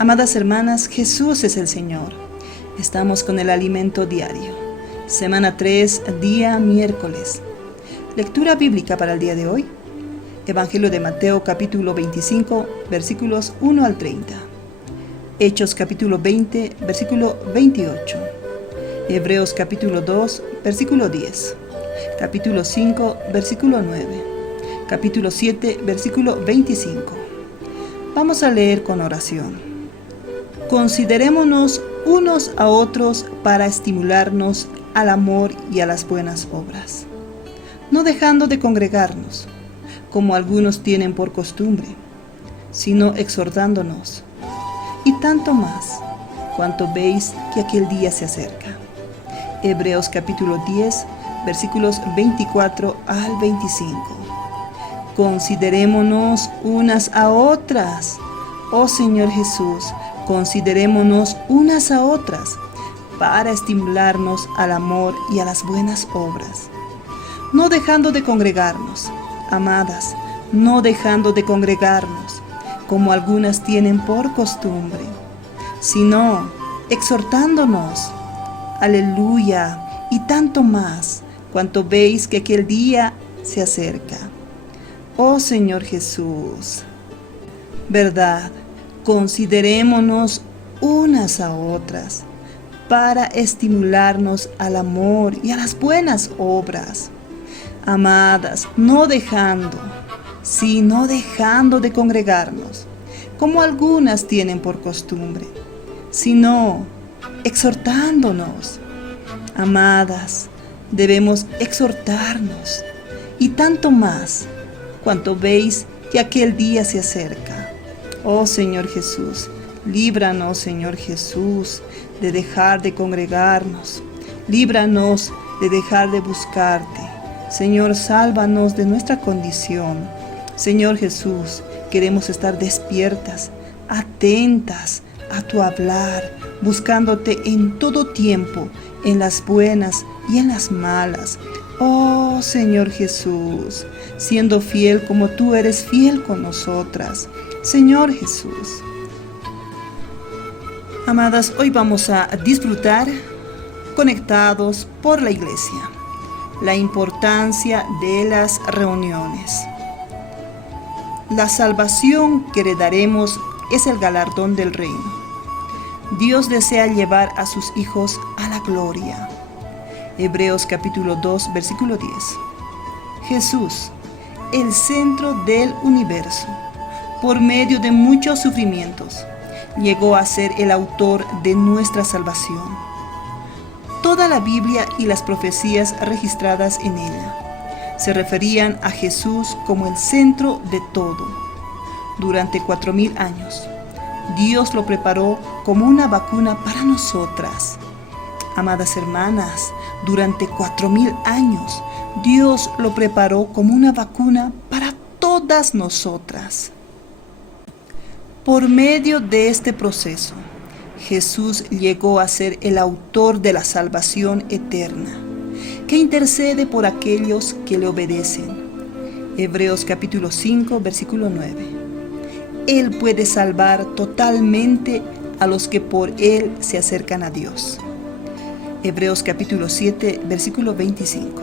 Amadas hermanas, Jesús es el Señor. Estamos con el alimento diario. Semana 3, día miércoles. Lectura bíblica para el día de hoy. Evangelio de Mateo capítulo 25, versículos 1 al 30. Hechos capítulo 20, versículo 28. Hebreos capítulo 2, versículo 10. Capítulo 5, versículo 9. Capítulo 7, versículo 25. Vamos a leer con oración. Considerémonos unos a otros para estimularnos al amor y a las buenas obras, no dejando de congregarnos, como algunos tienen por costumbre, sino exhortándonos, y tanto más, cuanto veis que aquel día se acerca. Hebreos capítulo 10, versículos 24 al 25. Considerémonos unas a otras, oh Señor Jesús, considerémonos unas a otras para estimularnos al amor y a las buenas obras, no dejando de congregarnos, amadas, no dejando de congregarnos, como algunas tienen por costumbre, sino exhortándonos, aleluya, y tanto más, cuanto veis que aquel día se acerca. Oh Señor Jesús, verdad, considerémonos unas a otras para estimularnos al amor y a las buenas obras. Amadas, no dejando de congregarnos, como algunas tienen por costumbre, sino exhortándonos. Amadas, debemos exhortarnos, y tanto más, cuanto veis que aquel día se acerca. Oh Señor Jesús, líbranos, Señor Jesús, de dejar de congregarnos. Líbranos de dejar de buscarte. Señor, sálvanos de nuestra condición. Señor Jesús, queremos estar despiertas, atentas a tu hablar, buscándote en todo tiempo, en las buenas y en las malas. Oh Señor Jesús, siendo fiel como tú eres fiel con nosotras. Señor Jesús. Amadas, hoy vamos a disfrutar conectados por la iglesia, la importancia de las reuniones. La salvación que heredaremos es el galardón del reino. Dios desea llevar a sus hijos a la gloria. Hebreos capítulo 2, versículo 10. Jesús, el centro del universo, por medio de muchos sufrimientos, llegó a ser el autor de nuestra salvación. Toda la Biblia y las profecías registradas en ella se referían a Jesús como el centro de todo. Durante 4000 años, Dios lo preparó como una vacuna para nosotras. Amadas hermanas, durante 4000 años, Dios lo preparó como una vacuna para todas nosotras. Por medio de este proceso, Jesús llegó a ser el autor de la salvación eterna, que intercede por aquellos que le obedecen. Hebreos capítulo 5, versículo 9. Él puede salvar totalmente a los que por Él se acercan a Dios. Hebreos capítulo 7, versículo 25.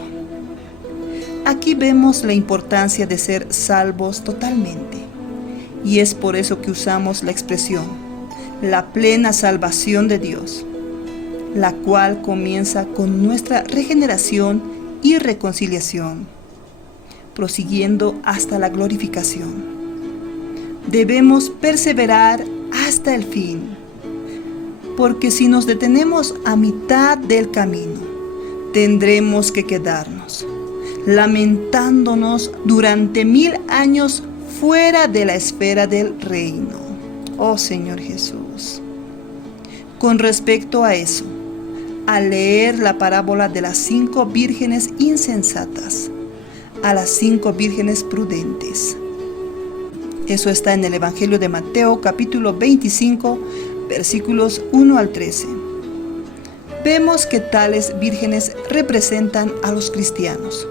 Aquí vemos la importancia de ser salvos totalmente. Y es por eso que usamos la expresión, la plena salvación de Dios, la cual comienza con nuestra regeneración y reconciliación, prosiguiendo hasta la glorificación. Debemos perseverar hasta el fin, porque si nos detenemos a mitad del camino, tendremos que quedarnos, lamentándonos durante 1000 años fuera de la esfera del reino. Oh Señor Jesús. Con respecto a eso, al leer la parábola de las 5 vírgenes insensatas, a las 5 vírgenes prudentes. Eso está en el Evangelio de Mateo capítulo 25, versículos 1 al 13. Vemos que tales vírgenes representan a los cristianos,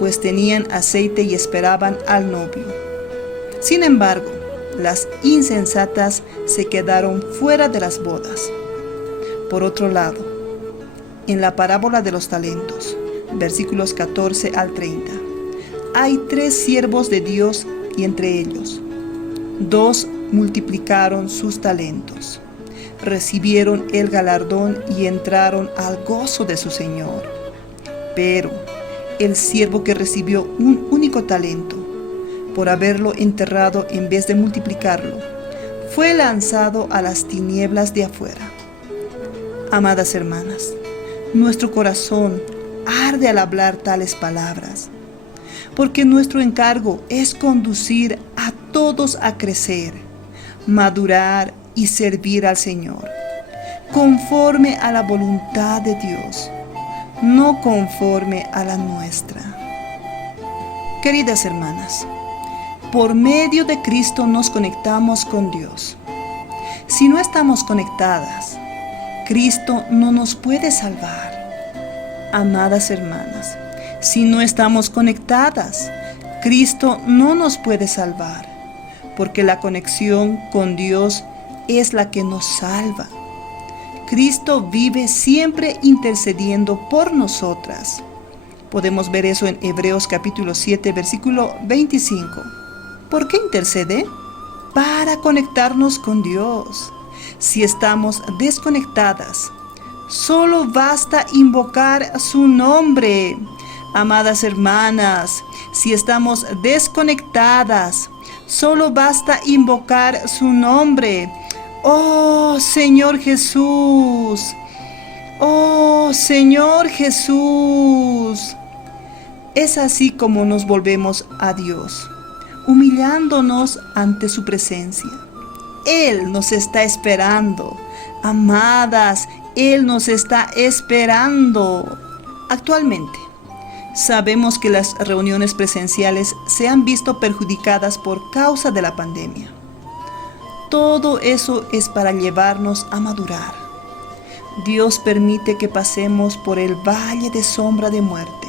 pues tenían aceite y esperaban al novio. Sin embargo, las insensatas se quedaron fuera de las bodas. Por otro lado, en la parábola de los talentos, versículos 14 al 30, hay 3 siervos de Dios y entre ellos 2 multiplicaron sus talentos, recibieron el galardón y entraron al gozo de su Señor. Pero el siervo que recibió un único talento, por haberlo enterrado en vez de multiplicarlo, fue lanzado a las tinieblas de afuera. Amadas hermanas, nuestro corazón arde al hablar tales palabras, porque nuestro encargo es conducir a todos a crecer, madurar y servir al Señor, conforme a la voluntad de Dios, no conforme a la nuestra. Queridas hermanas, por medio de Cristo nos conectamos con Dios. Si no estamos conectadas, Cristo no nos puede salvar. Amadas hermanas, si no estamos conectadas, Cristo no nos puede salvar, porque la conexión con Dios es la que nos salva. Cristo vive siempre intercediendo por nosotras. Podemos ver eso en Hebreos capítulo 7, versículo 25. ¿Por qué intercede? Para conectarnos con Dios. Si estamos desconectadas, solo basta invocar su nombre. Amadas hermanas, si estamos desconectadas, solo basta invocar su nombre. ¡Oh, Señor Jesús! ¡Oh, Señor Jesús! Es así como nos volvemos a Dios, humillándonos ante su presencia. Él nos está esperando. Amadas, Él nos está esperando. Actualmente, sabemos que las reuniones presenciales se han visto perjudicadas por causa de la pandemia. Todo eso es para llevarnos a madurar. Dios permite que pasemos por el valle de sombra de muerte,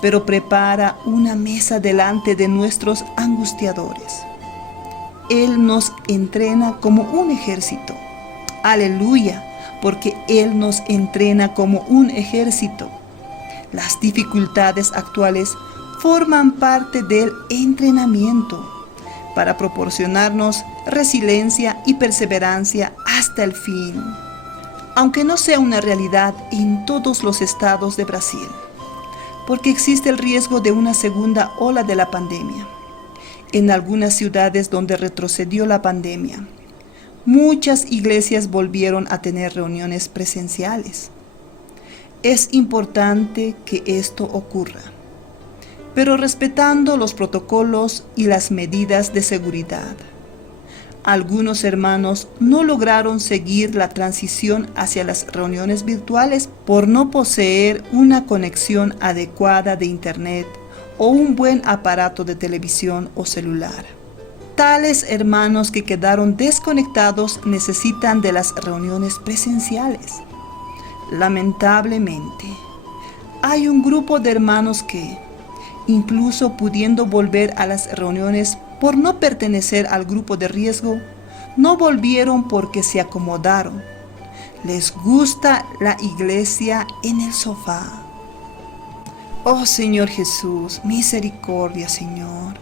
pero prepara una mesa delante de nuestros angustiadores. Él nos entrena como un ejército. Aleluya, porque Él nos entrena como un ejército. Las dificultades actuales forman parte del entrenamiento para proporcionarnos resiliencia y perseverancia hasta el fin. Aunque no sea una realidad en todos los estados de Brasil, porque existe el riesgo de una segunda ola de la pandemia. En algunas ciudades donde retrocedió la pandemia, muchas iglesias volvieron a tener reuniones presenciales. Es importante que esto ocurra, pero respetando los protocolos y las medidas de seguridad. Algunos hermanos no lograron seguir la transición hacia las reuniones virtuales por no poseer una conexión adecuada de internet o un buen aparato de televisión o celular. Tales hermanos que quedaron desconectados necesitan de las reuniones presenciales. Lamentablemente, hay un grupo de hermanos que, incluso pudiendo volver a las reuniones por no pertenecer al grupo de riesgo, no volvieron porque se acomodaron. Les gusta la iglesia en el sofá. Oh Señor Jesús, misericordia, Señor.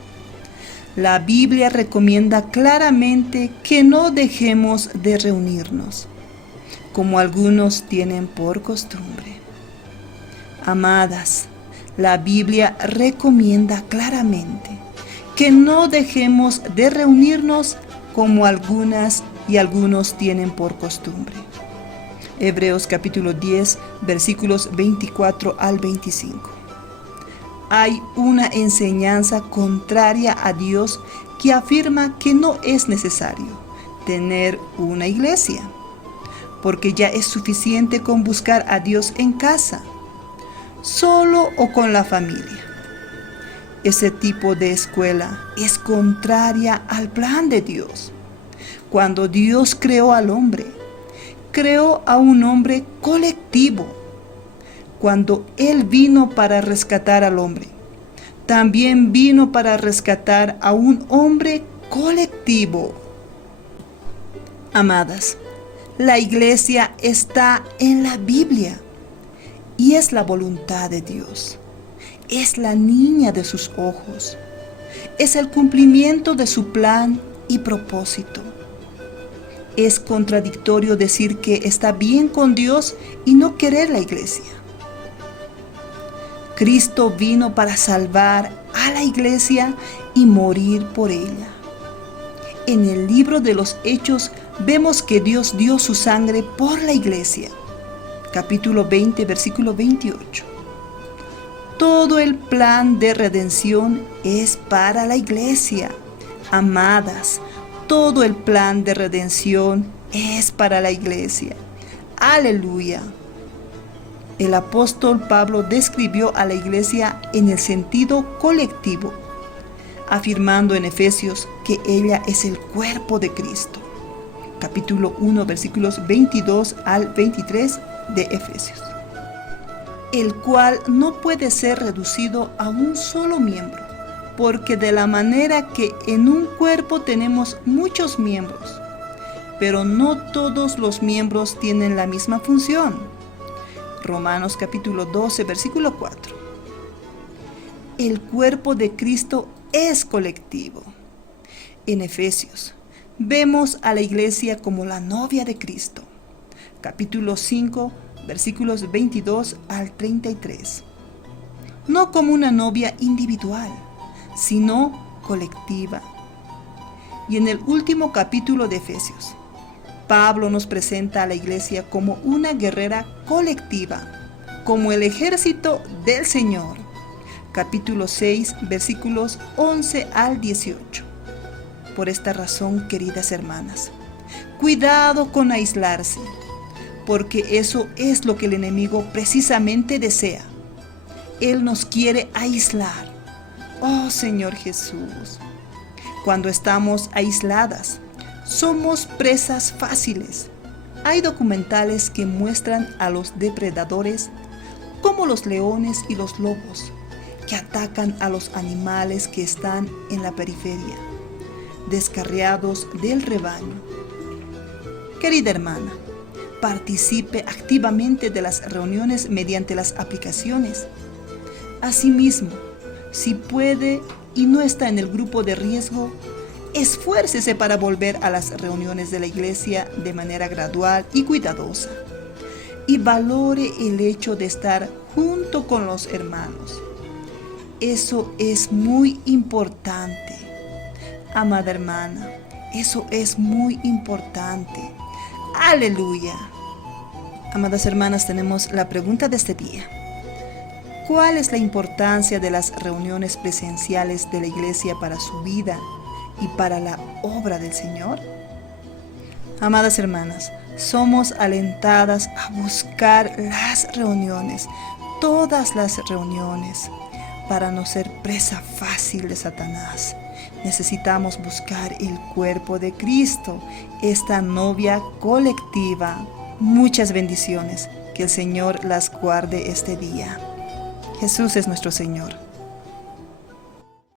La Biblia recomienda claramente que no dejemos de reunirnos, como algunos tienen por costumbre. Amadas, la Biblia recomienda claramente que no dejemos de reunirnos como algunas y algunos tienen por costumbre. Hebreos capítulo 10, versículos 24 al 25. Hay una enseñanza contraria a Dios que afirma que no es necesario tener una iglesia, porque ya es suficiente con buscar a Dios en casa, solo o con la familia. Ese tipo de escuela es contraria al plan de Dios. Cuando Dios creó al hombre, creó a un hombre colectivo. Cuando Él vino para rescatar al hombre, también vino para rescatar a un hombre colectivo. Amadas, la iglesia está en la Biblia y es la voluntad de Dios. Es la niña de sus ojos. Es el cumplimiento de su plan y propósito. Es contradictorio decir que está bien con Dios y no querer la iglesia. Cristo vino para salvar a la iglesia y morir por ella. En el libro de los Hechos vemos que Dios dio su sangre por la iglesia. Capítulo 20, versículo 28. Todo el plan de redención es para la iglesia. Amadas, todo el plan de redención es para la iglesia. Aleluya. El apóstol Pablo describió a la iglesia en el sentido colectivo, afirmando en Efesios que ella es el cuerpo de Cristo. Capítulo 1, versículos 22 al 23 de Efesios. El cual no puede ser reducido a un solo miembro, porque de la manera que en un cuerpo tenemos muchos miembros, pero no todos los miembros tienen la misma función. Romanos capítulo 12, versículo 4. El cuerpo de Cristo es colectivo. En Efesios vemos a la iglesia como la novia de Cristo. Capítulo 5, versículos 22 al 33. No como una novia individual, sino colectiva. Y en el último capítulo de Efesios, Pablo nos presenta a la iglesia como una guerrera colectiva, como el ejército del Señor. Capítulo 6, versículos 11 al 18. Por esta razón, queridas hermanas, cuidado con aislarse, porque eso es lo que el enemigo precisamente desea. Él nos quiere aislar. Oh Señor Jesús, cuando estamos aisladas, somos presas fáciles. Hay documentales que muestran a los depredadores como los leones y los lobos, que atacan a los animales que están en la periferia, descarriados del rebaño. Querida hermana, participe activamente de las reuniones mediante las aplicaciones. Asimismo, si puede y no está en el grupo de riesgo, esfuércese para volver a las reuniones de la iglesia de manera gradual y cuidadosa. Y valore el hecho de estar junto con los hermanos. Eso es muy importante. Amada hermana, eso es muy importante. Aleluya. Amadas hermanas, tenemos la pregunta de este día. ¿Cuál es la importancia de las reuniones presenciales de la iglesia para su vida y para la obra del Señor? Amadas hermanas, somos alentadas a buscar las reuniones, todas las reuniones, para no ser presa fácil de Satanás. Necesitamos buscar el cuerpo de Cristo, esta novia colectiva. Muchas bendiciones. Que el Señor las guarde este día. Jesús es nuestro Señor.